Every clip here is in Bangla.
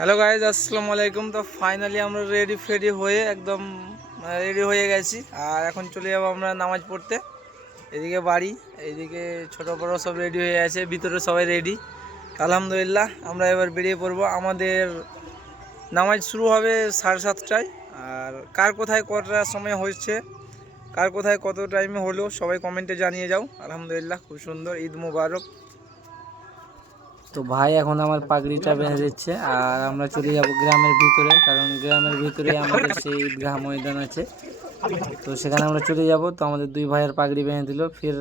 হ্যালো গাইজ, আসসালামু আলাইকুম। তো ফাইনালি আমরা রেডি হয়ে একদম রেডি হয়ে গেছি। আর এখন চলে যাবো আমরা নামাজ পড়তে। এদিকে বাড়ি, এইদিকে ছোট বড় সব রেডি হয়ে আছে, ভিতরে সবাই রেডি। আলহামদুলিল্লাহ আমরা এবার বেরিয়ে পড়বো। আমাদের নামাজ শুরু হবে 7:30টায়। আর কার কোথায় কটার সময় হচ্ছে, কার কোথায় কত টাইমে হলো, সবাই কমেন্টে জানিয়ে যাও। আলহামদুলিল্লাহ, খুব সুন্দর। ঈদ মুবারক। তো ভাই এখন আমার পাগড়িটা বেঁধে দিচ্ছে আর আমরা চলে যাব গ্রামের ভিতরে, কারণ গ্রামের ভিতরে আমাদের সেই ঈদগাহ ময়দান আছে। তো সেখানে আমরা চলে যাব। তো আমাদের দুই ভাইয়ের পাগড়ি বেঁধে দিল, ফির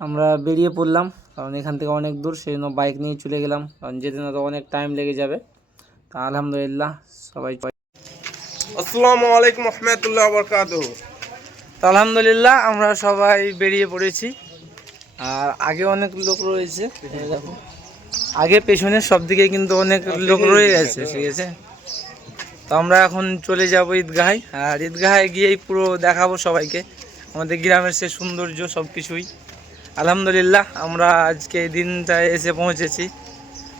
আমরা বেরিয়ে পড়লাম, কারণ এখান থেকে অনেক দূর, সেই জন্য বাইক নিয়ে চলে গেলাম, কারণ যেতে না তো অনেক টাইম লেগে যাবে। তো আলহামদুলিল্লাহ সবাই। আসসালামু আলাইকুম রহমতুল্লাহ বরকাতুহু। তো আলহামদুলিল্লাহ আমরা সবাই বেরিয়ে পড়েছি। আর আগে অনেক লোক রয়েছে, এই দেখো আগে পেছনে সব দিকে কিন্তু অনেক লোক রয়ে গেছে, ঠিক আছে। তো আমরা এখন চলে যাব ঈদগাহে। আর ঈদগাহে গিয়েই পুরো দেখাবো সবাইকে আমাদের গ্রামের সে সৌন্দর্য সব কিছুই। আলহামদুলিল্লাহ আমরা আজকে এই দিনটায় এসে পৌঁছেছি।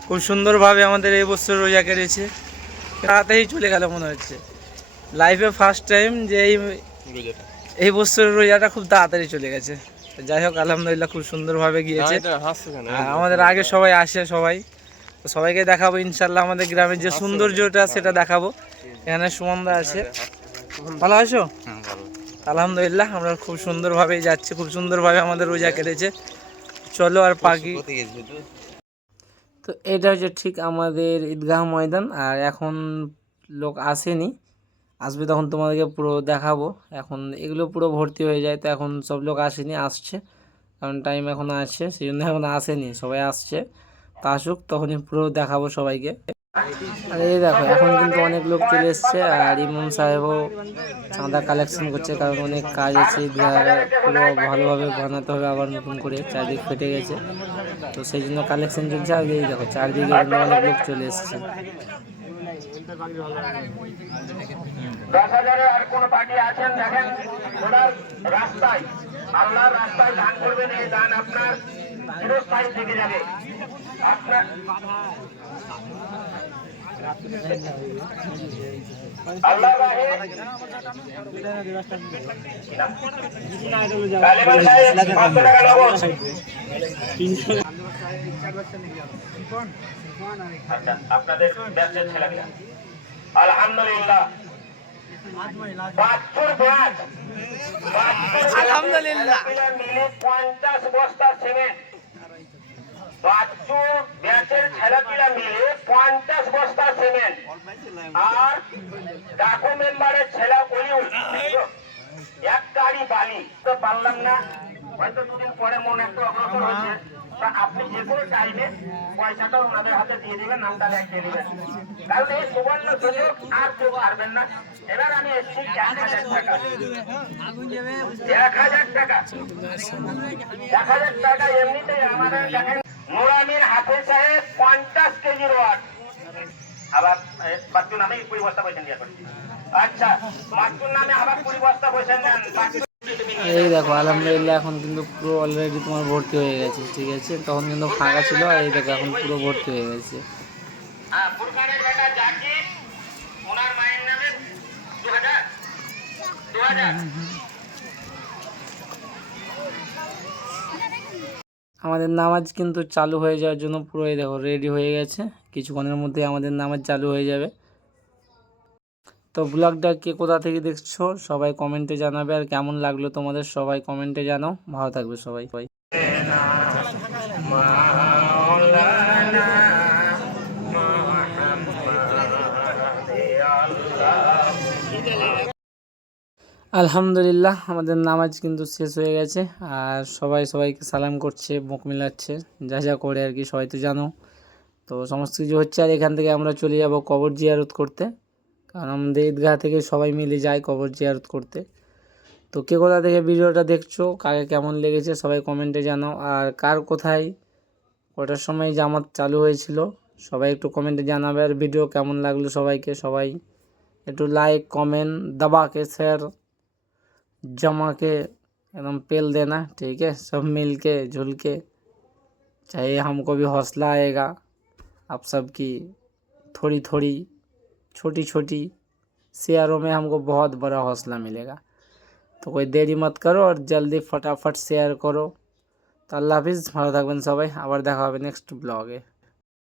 খুব সুন্দরভাবে আমাদের এই বছর রোজা কেটেছে, তাড়াতাড়ি চলে গেল মনে হচ্ছে। লাইফে ফার্স্ট টাইম যে এই বছরের রোজাটা খুব তাড়াতাড়ি চলে গেছে। যাই হোক, আলহামদুলিল্লাহ খুব সুন্দরভাবে গিয়েছে। আর আমাদের আগে সবাই আসে, সবাইকে দেখাবো ইনশাল্লাহ। আমাদের গ্রামের যে সৌন্দর্যটা সেটা দেখাবো। এখানে সুমনদা আছে। ভালো আছো? আলহামদুলিল্লাহ আমরা খুব সুন্দরভাবেই যাচ্ছি, খুব সুন্দরভাবে আমাদের রোজা কেটেছে। চলো আর পাখি। তো এটা হচ্ছে ঠিক আমাদের ঈদগাহ ময়দান। আর এখন লোক আসেনি, আসবে তখন তোমাদেরকে পুরো দেখাবো। এখন এগুলো পুরো ভর্তি হয়ে যায়, তো এখন সব লোক আসেনি, আসছে, কারণ টাইম এখন আছে, সেই জন্য এখন আসেনি, সবাই আসছে। তা আসুক, তখনই পুরো দেখাবো সবাইকে। আর এই দেখো এখন কিন্তু অনেক লোক চলে এসছে। আর ইমাম সাহেবও চাঁদা কালেকশন করছে, কারণ অনেক কাজ আছে ঈদগাহ পুরো ভালোভাবে বানাতে হবে, আবার নতুন করে চারদিক ফেটে গেছে, তো সেই জন্য কালেকশন চলছে। আর এই দেখো চারদিকে কিন্তু অনেক লোক চলে এসছে। 10,000-এ আর কোন পার্টি আছেন দেখেন, ওনার রাস্তায়, আল্লাহর রাস্তায় দান করবেন। এই দান আপনার চিরস্থায়ী থেকে যাবে। আপনার আল্লাহ আপনাদের ব্যবসার ছেলেগুলা আলহামদুলিল্লাহ আলহামদুলিল্লাহ মিলে 50 বস্তা সিমেন্ট, 72 ব্যাচের ছেলেপিলা মিলে 50 বস্তা সিমেন্ট। আর ডাকু মেম্বারের ছেলে অলিউল এক গাড়ি বালি। তো পারলাম না, হয়তো দুদিন পরে মন একটু অগ্রসর হচ্ছে। আপনি যে কোনো টাইমে পয়সাটা ওনাদের হাতে দিয়ে দিবেন, নামটা লিখে দিবেন, কারণ এই সুবর্ণ সুযোগ আর কেউ পারবেন না। এবার আমি এসছি 1,000 টাকা, 1,000 টাকা, 1,000 টাকা এমনিতেই আমাদের দেখেন। নুরামিন হাফিজ সাহেব 50 কেজি রড। আবার বাচ্চুর নামে 20 বস্তা পয়সা দিয়ে করছি। আচ্ছা, বাচ্চুর নামে আবার 20 বস্তা পয়সা নেন। এই দেখো আলহামদুলিল্লাহ এখন কিন্তু পুরো অলরেডি তোমার ভর্তি হয়ে গেছে, ঠিক আছে। তখন কিন্তু ফাঁকা ছিল, আর এই দেখো এখন পুরো ভর্তি হয়ে গেছে। ফুরকানের বেটা জাকির, ওনার মায়ের নামে 2,000। আমাদের নামাজ কিন্তু চালু হয়ে যাওয়ার জন্য পুরো এই দেখো রেডি হয়ে গেছে। কিছুক্ষণের মধ্যে আমাদের নামাজ চালু হয়ে যাবে। তো ব্লগটা কে কোথা থেকে দেখছো সবাই কমেন্টে জানাবে। আর কেমন লাগলো তোমাদের সবাই কমেন্টে জানাও। ভালো থাকবে সবাই। আলহামদুলিল্লাহ আমাদের নামাজ কিন্তু শেষ হয়ে গেছে। আর সবাই সবাইকে সালাম করছে, মুখ মিলাচ্ছে, যা যা করে আর কি, সবাই তো জানো। তো সমস্ত কিছু হচ্ছে। আর এখান থেকে আমরা চলে যাব কবর জিয়ারত করতে, কারণ আমাদের ঈদগাহ থেকে সবাই মিলে যায় কবর জিয়ারত করতে। তো কে কোথা থেকে ভিডিওটা দেখছো, কাকে কেমন লেগেছে সবাই কমেন্টে জানাও। আর কার কোথায় কটার সময় জামাত চালু হয়েছিল সবাই একটু কমেন্টে জানাবে। আর ভিডিও কেমন লাগলো সবাইকে, সবাই একটু लाइक कमेंट दबा के शेयर जमा के एकदम पेल देना, ठीक है। सब मिल के जुल के चाहिए, हमको भी हौसला आएगा आप सबकी थोड़ी थोड़ी छोटी छोटी शेयरों में हमको बहुत बड़ा हौसला मिलेगा। तो कोई देरी मत करो और जल्दी फटाफट शेयर करो। तो আল্লাহ হাফিজ, ভালো থাকবেন সবাই, আবার দেখা হবে নেক্সট ব্লগে।